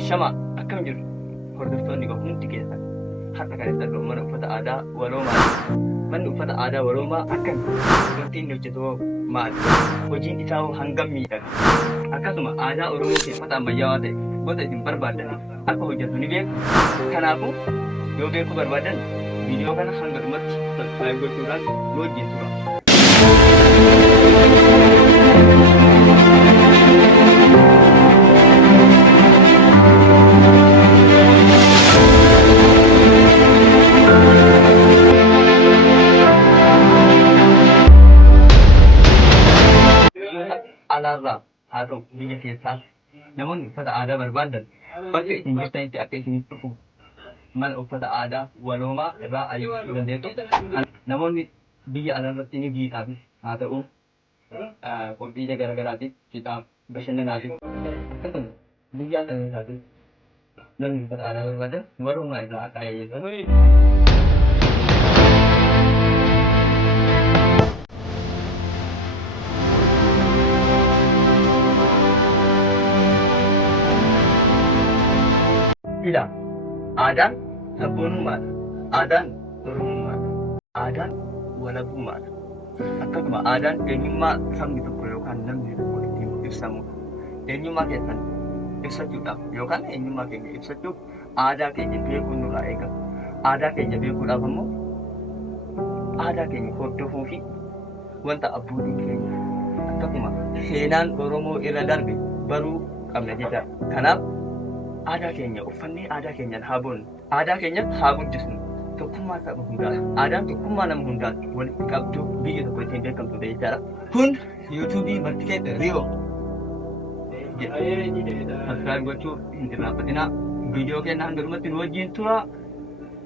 Ashama akkam jiru hordoftoonni koo hundi keessan har'a kan itti argamu mana uffata aadaa Waloomaa. Manni uffata aadaa Waloomaa akkam dubartiin inni hojjetu maali? Hojiin isaa hangam miidhaga? Akkasuma aadaa Oromoo uffata ammayyaawaa ta'e gosa isin barbaadan akka hojjetu ni beeku. Kanaafuu yoo beekuu barbaadan viidiyoo kana hanga dhumatti subscribe gochuudhaan nu wajjin tura. Alaarraa haa ta'u biyya keessaa namoonni uffata aadaa barbaadan bakka isin jirtanitti akka isin dhufu mana uffata aadaa Waloomaa irraa ayyuu dandeettu. Namoonni biyya alaarratti ni jiidhaaf haa ta'u qophiilee garaagaraatiif jiidhaaf bashannanaatiif akkasuma biyya alaarraatiif namni uffata aadaa barbaadan Waloomaa irraa akka ayyuu. Ila aadaan sabboonummaadha. Aadaan oromummaadha. Aadaan walabummaadha. Akkasuma aadaan eenyummaa sabni tokko yookaan namni tokko ittiin ibsamudha. Eenyummaa keessan ibsachuudhaaf yookaan eenyummaa keenya ibsachuuf aadaa keenya beekuun nurraa eegama. Aadaa keenya beekuudhaaf ammoo aadaa keenya hordofuu fi wanta abbootiin keenya akkasuma seenaan Oromoo irra darbe baruu qabna jechaadha. Kanaaf aadaa keenya uffannee aadaa keenyaan haa boonnu. Aadaa keenyatti haa guddisnu. Tokkummaa saba hundaa. Aadaan tokkummaa nama hundaatti walitti qabduu biyya tokko ittiin beekamtu jechaadha. Kun yuutuubii Martikeet Riyoo. Subscribe gochuu hin irraanfatinaa. Viidiyoo keenya hanga dhumatti nu wajjin tura.